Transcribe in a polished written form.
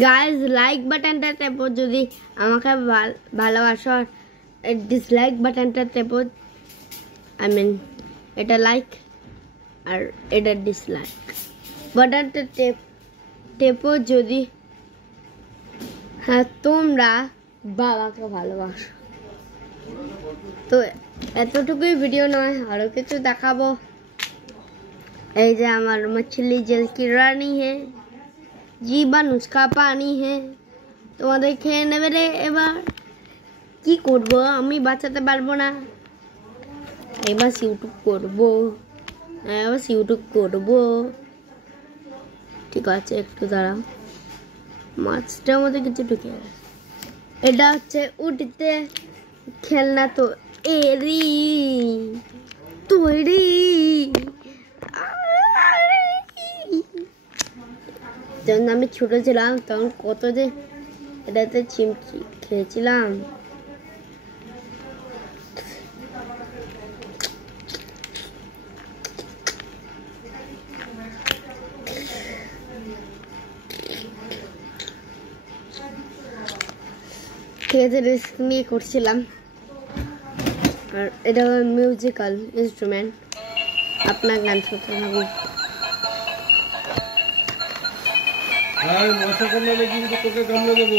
Guys like বাটনটা টেপো যদি আমাকে ভালোবাসো, ডিসলাইক বাটনটা টেপো। আই মিন এটা লাইক আর এটা ডিসলাইক বাটনটা টেপো যদি হ্যাঁ তোমরা বাবাকে ভালোবাসো। তো এতটুকুই ভিডিও নয়, আরো কিছু দেখাবো। এই যে আমার मछली जल की रानी है, जीवन उसका पानी है। তোমাদের খেয়ে নেবে রে। এবার কি করব, আমি বাঁচাতে পারবো না। এবার ইউটিউব করব। ঠিক আছে, একটু দাঁড়াও। মাছটার মধ্যে কিছু ঢুকে গেছে। এটা হচ্ছে উঠতে খেলনা। তো এরি তৈরি। যখন আমি ছোট ছিলাম তখন কত যে এটাতে চিমটি খেয়েছিলাম। খেতে রিস্ক নিয়ে করছিলাম। আর এটা মিউজিক্যাল ইনস্ট্রুমেন্ট। আপনার গান শুনতে থাকুন। মশা কামড়ালে কিন্তু তোকে কামড়ে দেবো।